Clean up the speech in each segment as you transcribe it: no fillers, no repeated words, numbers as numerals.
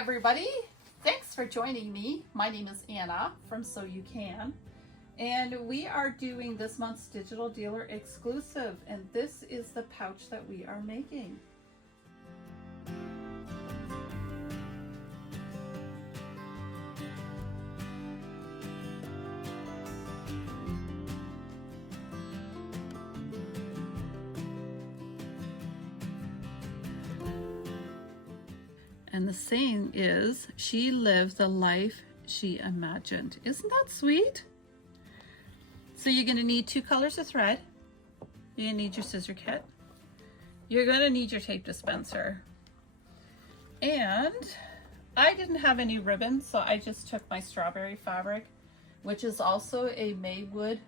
everybody, thanks for joining me. My name is Anna from Sew You Can, and we are doing this month's Digital Dealer exclusive, and this is the pouch that we are making. And the saying is, she lived the life she imagined. Isn't that sweet? So you're gonna need 2 colors of thread. You're gonna need your scissor kit. You're gonna need your tape dispenser. And I didn't have any ribbon, so I just took my strawberry fabric, which is also a Maywood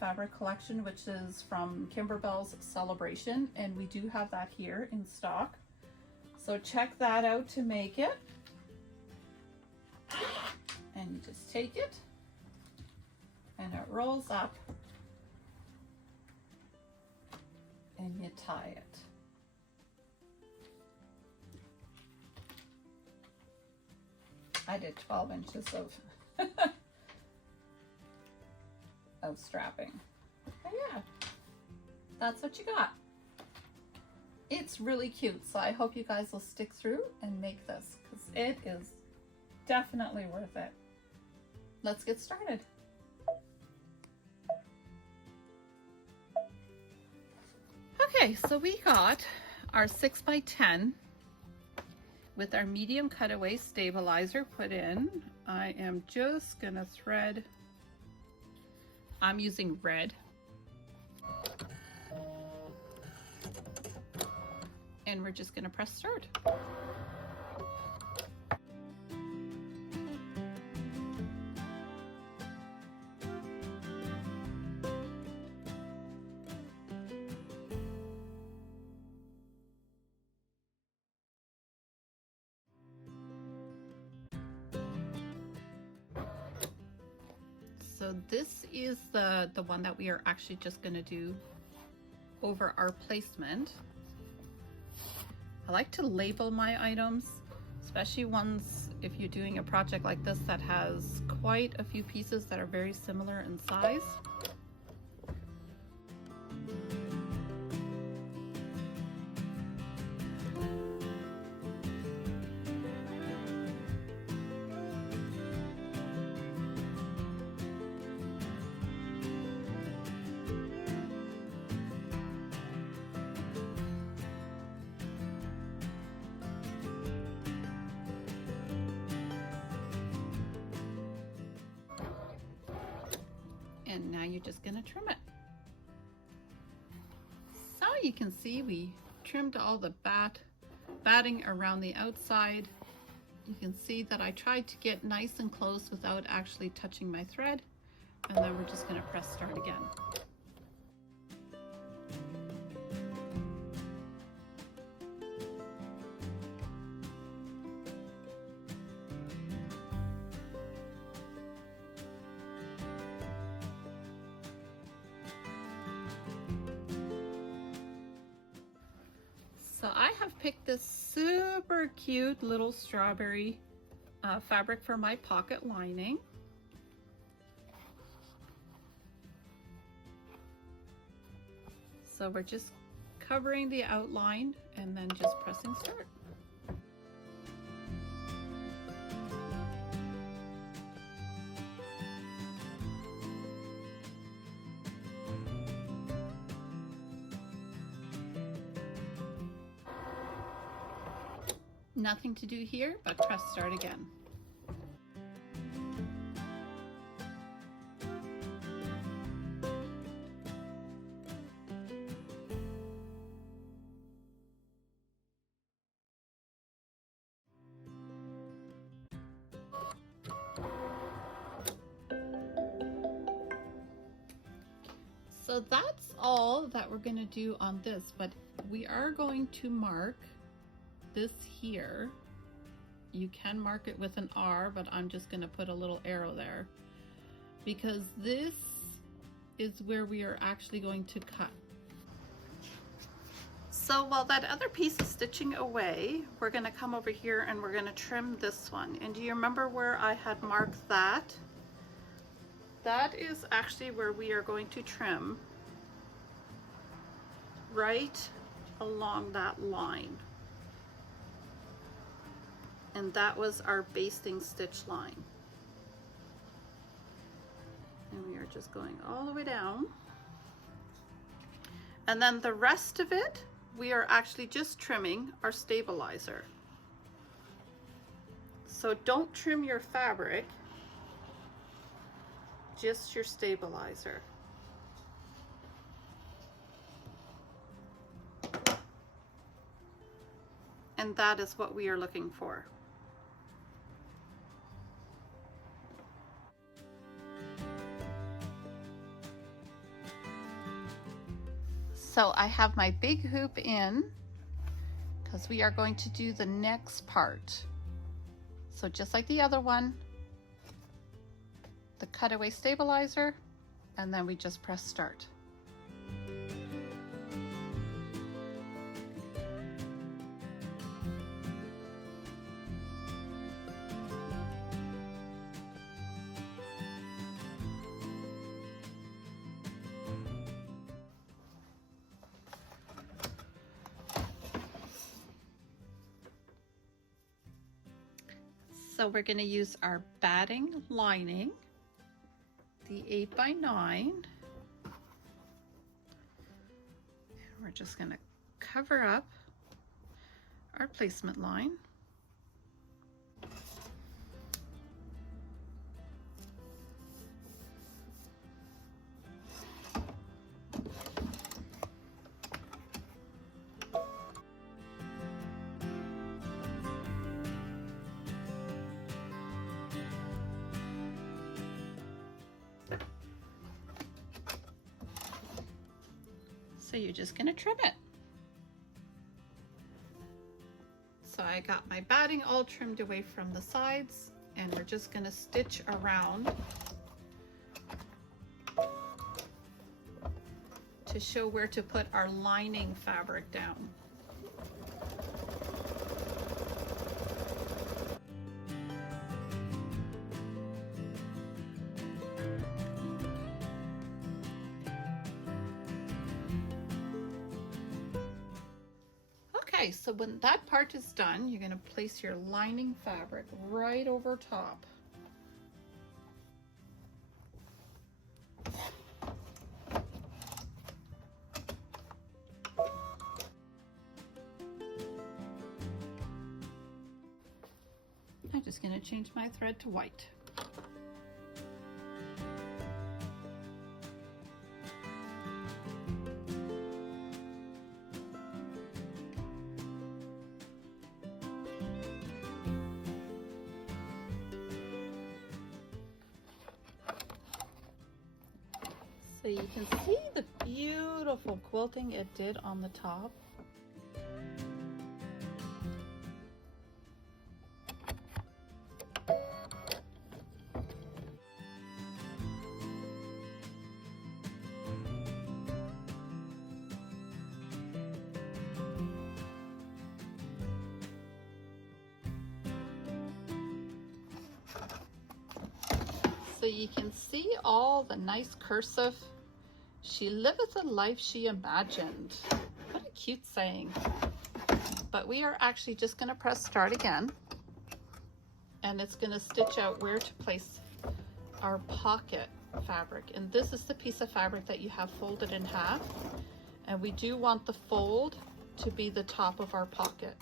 fabric collection, which is from Kimberbell's Celebration, and we do have that here in stock. So check that out to make it. And you just take it and it rolls up and you tie it. I did 12 inches of strapping. But yeah, that's what you got. It's really cute, so I hope you guys will stick through and make this, because it is definitely worth it. Let's get started. Okay, so we got our 6x10 with our medium cutaway stabilizer put in. I am just gonna thread. I'm using red. And we're just gonna press start. So this is the one that we are actually just gonna do over our placement. I like to label my items, especially ones if you're doing a project like this that has quite a few pieces that are very similar in size. And now you're just gonna trim it. So you can see we trimmed all the batting around the outside. You can see that I tried to get nice and close without actually touching my thread. And then we're just gonna press start again. So I have picked this super cute little strawberry fabric for my pocket lining. So we're just covering the outline and then just pressing start. Nothing to do here but press start again. So that's all that we're going to do on this, but we are going to mark this here. You can mark it with an R, but I'm just going to put a little arrow there because this is where we are actually going to cut. So while that other piece is stitching away, we're going to come over here and we're going to trim this one. And do you remember where I had marked that? That is actually where we are going to trim, right along that line. And that was our basting stitch line. And we are just going all the way down. And then the rest of it, we are actually just trimming our stabilizer. So don't trim your fabric, just your stabilizer. And that is what we are looking for. So I have my big hoop in because we are going to do the next part. So just like the other one, the cutaway stabilizer, and then we just press start. So we're going to use our batting lining, the 8x9. And we're just going to cover up our placement line. So you're just going to trim it. So I got my batting all trimmed away from the sides, and we're just going to stitch around to show where to put our lining fabric down. Okay, so when that part is done, you're going to place your lining fabric right over top. I'm just going to change my thread to white. So you can see the beautiful quilting it did on the top. So you can see all the nice cursive. She liveth a life she imagined. What a cute saying. But we are actually just going to press start again. And it's going to stitch out where to place our pocket fabric. And this is the piece of fabric that you have folded in half. And we do want the fold to be the top of our pocket.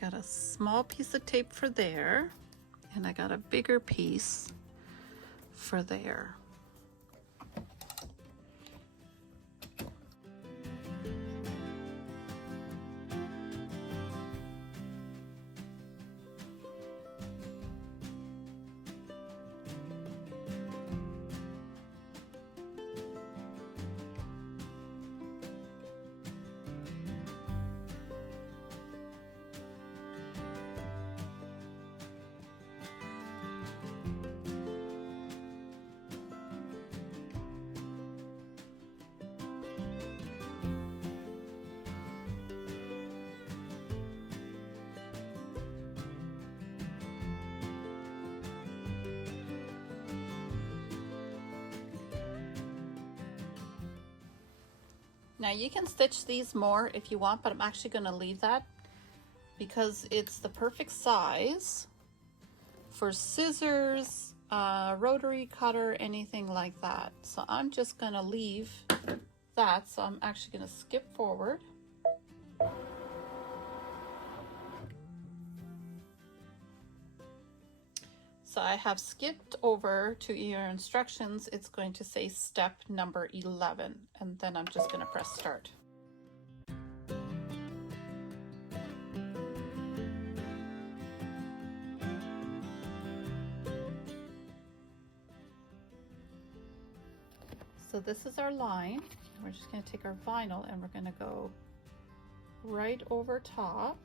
Got a small piece of tape for there, and I got a bigger piece for there. Now you can stitch these more if you want, but I'm actually going to leave that because it's the perfect size for scissors, rotary cutter, anything like that. So I'm just going to leave that. So I'm actually going to skip forward. So I have skipped over to your instructions. It's going to say step number 11, and then I'm just going to press start. So this is our line. We're just going to take our vinyl and we're going to go right over top.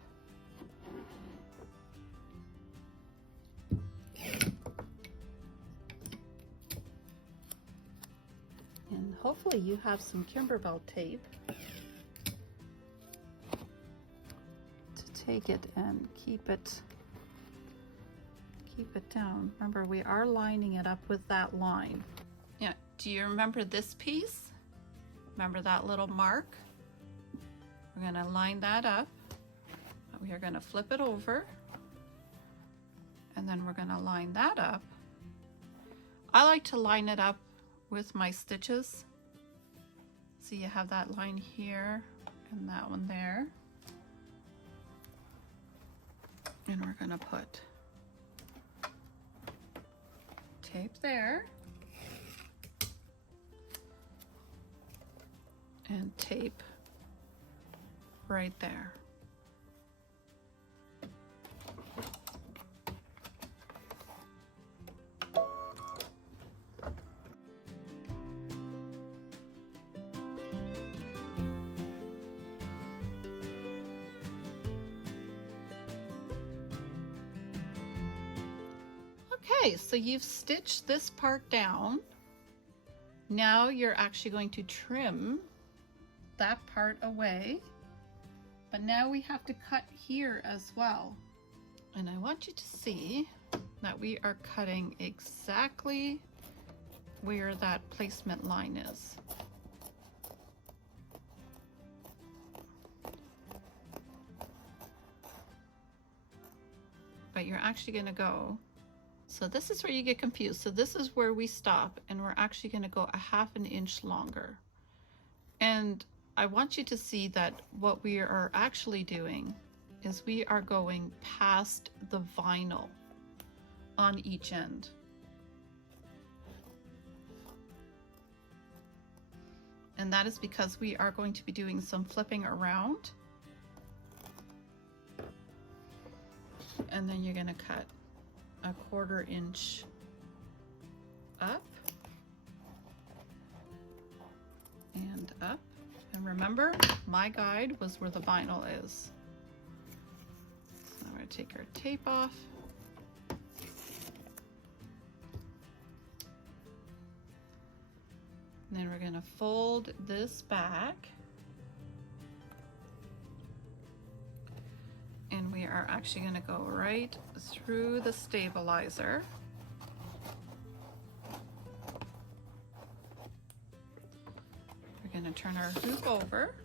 And hopefully you have some Kimberbell tape to take it and keep it down. Remember, we are lining it up with that line. Yeah, do you remember this piece? Remember that little mark? We're going to line that up. We are going to flip it over, and then we're going to line that up. I like to line it up with my stitches. So you have that line here and that one there. And we're going to put tape there and tape right there. Okay, so you've stitched this part down. Now you're actually going to trim that part away, but now we have to cut here as well. And I want you to see that we are cutting exactly where that placement line is. But you're actually going to go, so this is where you get confused. So this is where we stop, and we're actually going to go a ½ inch longer. And I want you to see that what we are actually doing is we are going past the vinyl on each end. And that is because we are going to be doing some flipping around. And then you're going to cut a ½ inch up and up. And remember, my guide was where the vinyl is. So I'm going to take our tape off. And then we're going to fold this back. And we are actually going to go right through the stabilizer. We're going to turn our hoop over.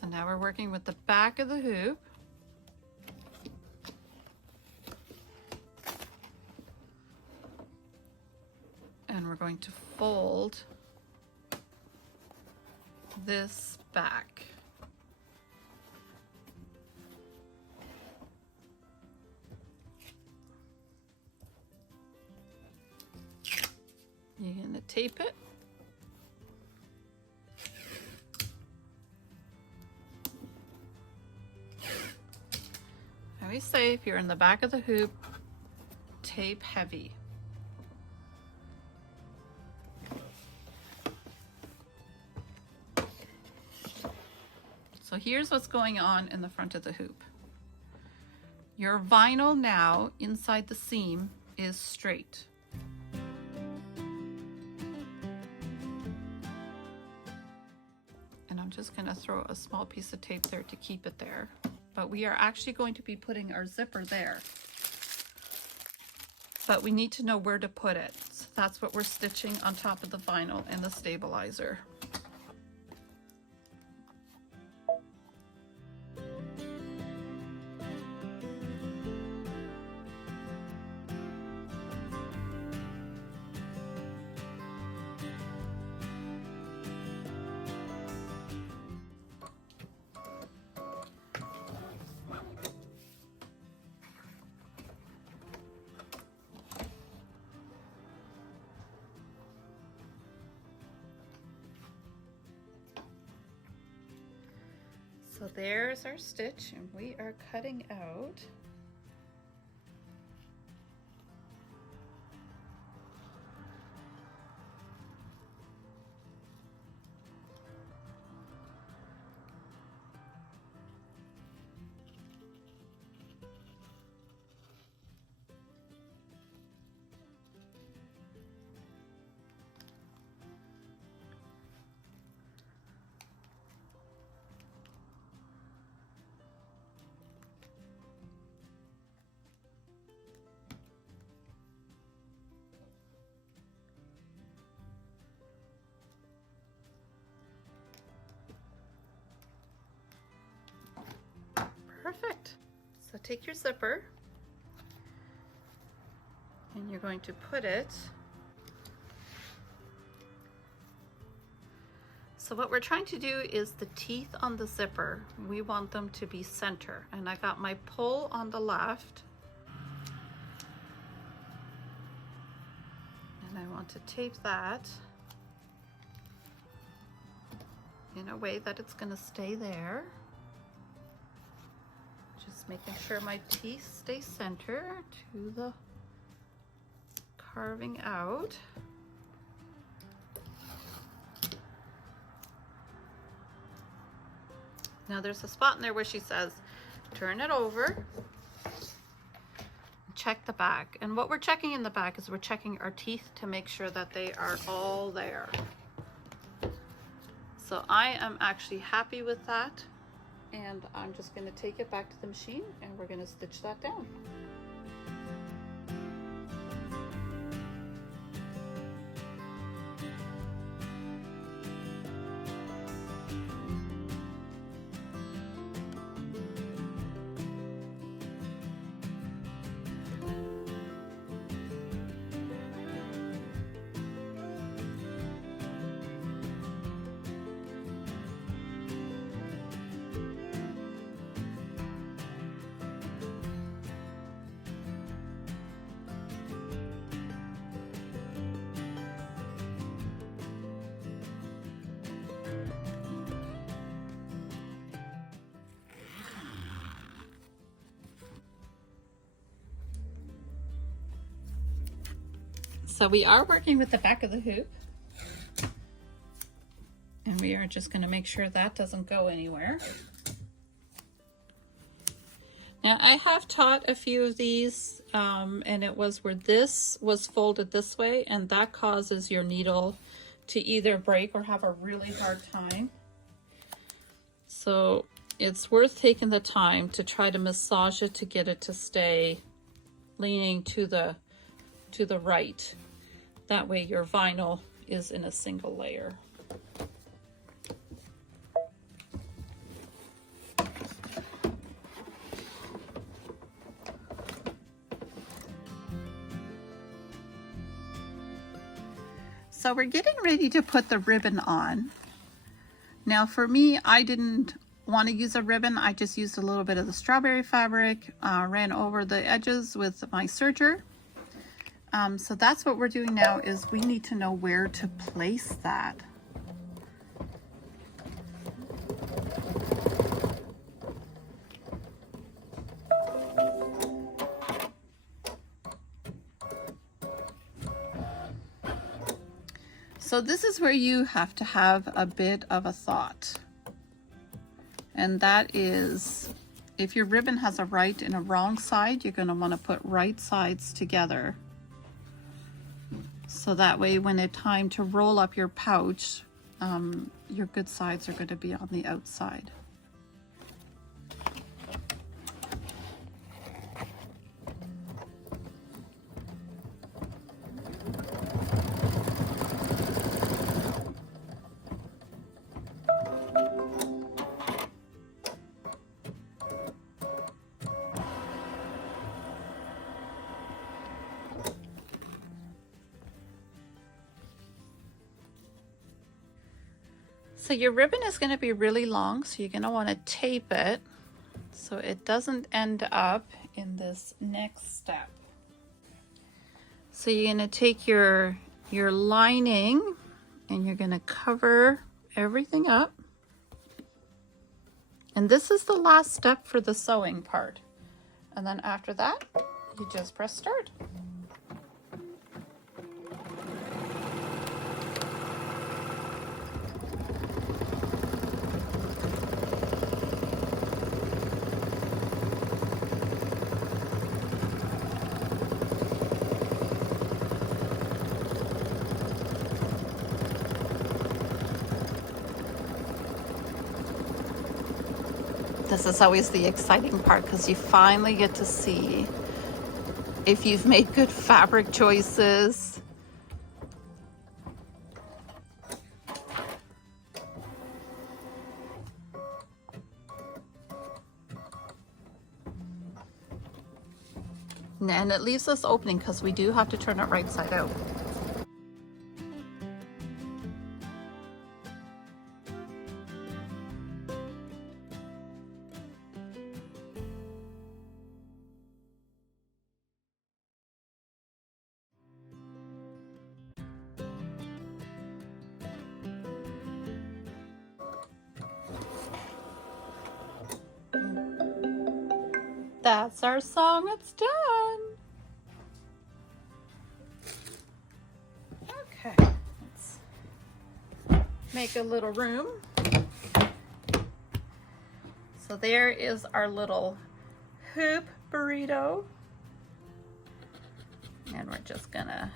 So now we're working with the back of the hoop. And we're going to fold this back. You're going to tape it. I always say if you're in the back of the hoop, tape heavy. So here's what's going on in the front of the hoop. Your vinyl now inside the seam is straight. And I'm just going to throw a small piece of tape there to keep it there. But we are actually going to be putting our zipper there. but we need to know where to put it. So that's what we're stitching on top of the vinyl and the stabilizer. So there's our stitch, and we are cutting out perfect. So take your zipper and you're going to put it. So what we're trying to do is the teeth on the zipper, we want them to be center. And I got my pull on the left. And I want to tape that in a way that it's going to stay there. Just making sure my teeth stay center to the carving out. Now there's a spot in there where she says, turn it over, check the back. And what we're checking in the back is we're checking our teeth to make sure that they are all there. So I am actually happy with that. And I'm just going to take it back to the machine and we're going to stitch that down. So we are working with the back of the hoop, and we are just going to make sure that doesn't go anywhere. Now I have taught a few of these, and it was where this was folded this way, and that causes your needle to either break or have a really hard time. So it's worth taking the time to try to massage it to get it to stay leaning to the right. That way your vinyl is in a single layer. So we're getting ready to put the ribbon on. Now for me, I didn't want to use a ribbon. I just used a little bit of the strawberry fabric, ran over the edges with my serger. So that's what we're doing now, is we need to know where to place that. So this is where you have to have a bit of a thought. And that is, if your ribbon has a right and a wrong side, you're going to want to put right sides together. So that way when it's time to roll up your pouch, your good sides are going to be on the outside. So your ribbon is going to be really long, so you're going to want to tape it so it doesn't end up in this next step. So you're going to take your lining and you're going to cover everything up. And this is the last step for the sewing part. And then after that, you just press start. This is always the exciting part because you finally get to see if you've made good fabric choices. And it leaves us opening because we do have to turn it right side out. That's our song, it's done. Okay, let's make a little room. So there is our little hoop burrito. And we're just gonna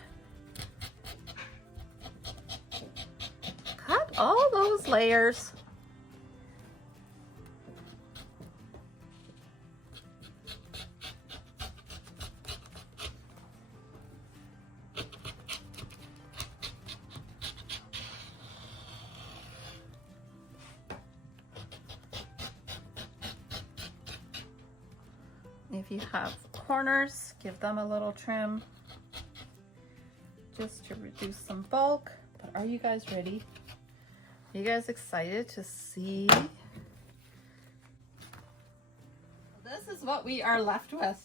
cut all those layers. If you have corners, give them a little trim just to reduce some bulk. But are you guys ready? Are you guys excited to see? This is what we are left with.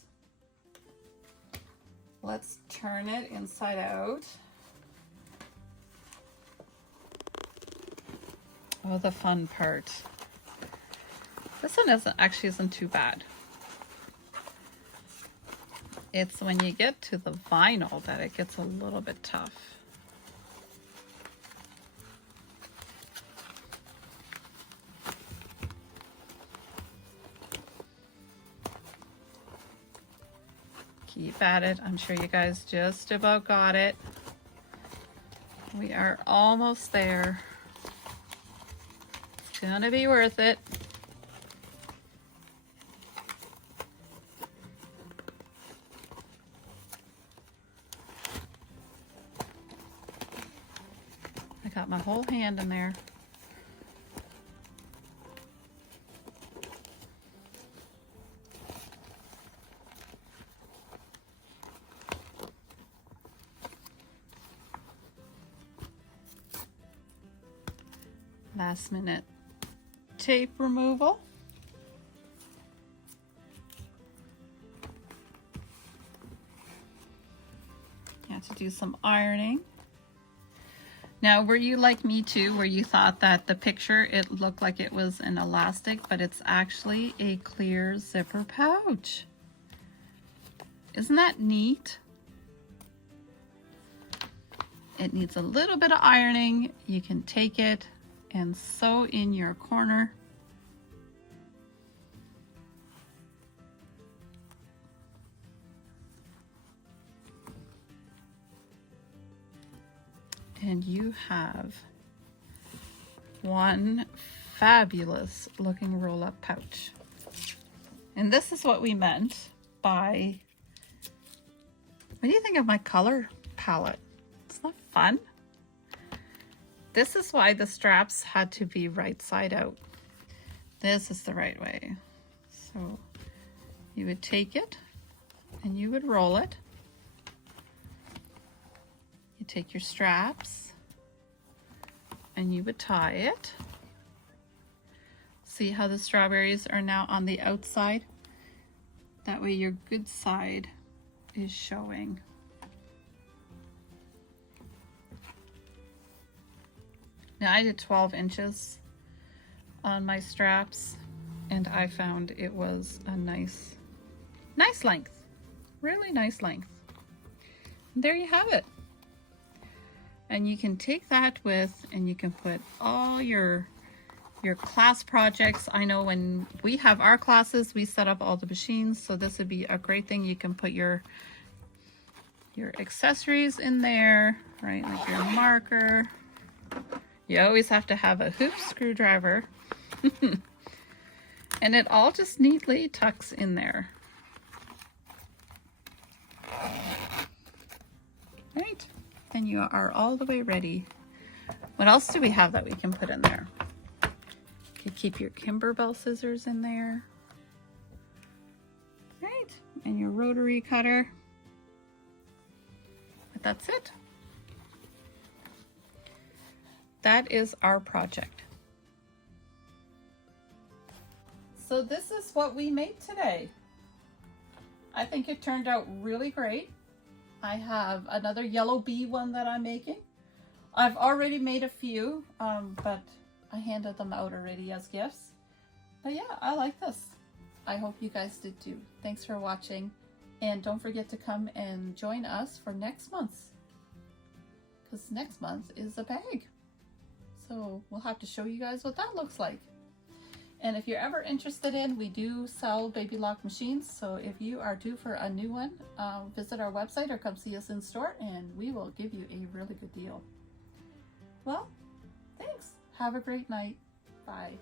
Let's turn it inside out. Oh, the fun part. This one isn't too bad. It's when you get to the vinyl that it gets a little bit tough. Keep at it. I'm sure you guys just about got it. We are almost there. It's gonna be worth it. Got my whole hand in there. Last minute tape removal. You have to do some ironing. Now, were you like me too, where you thought that the picture, it looked like it was an elastic, but it's actually a clear zipper pouch? Isn't that neat? It needs a little bit of ironing. You can take it and sew in your corner. And you have one fabulous looking roll-up pouch. And this is what we meant by, what do you think of my color palette? Isn't that fun? This is why the straps had to be right side out. This is the right way. So you would take it and you would roll it. You take your straps and you would tie it. See how the strawberries are now on the outside? That way your good side is showing. Now I did 12 inches on my straps, and I found it was a nice length, really nice length. And there you have it. And you can take that with, and you can put all your class projects. I know when we have our classes, we set up all the machines, so this would be a great thing. You can put your accessories in there, right? Like your marker. You always have to have a hoop screwdriver. And it all just neatly tucks in there. Right, and you are all the way ready. What else do we have that we can put in there? You could keep your Kimberbell scissors in there. Right, and your rotary cutter. But that's it. That is our project. So this is what we made today. I think it turned out really great. I have another yellow bee one that I'm making. I've already made a few, but I handed them out already as gifts. But yeah, I like this. I hope you guys did too. Thanks for watching. And don't forget to come and join us for next month's, because next month is a bag. So we'll have to show you guys what that looks like. And if you're ever interested in, we do sell baby lock machines. So if you are due for a new one, visit our website or come see us in store and we will give you a really good deal. Well, thanks. Have a great night. Bye.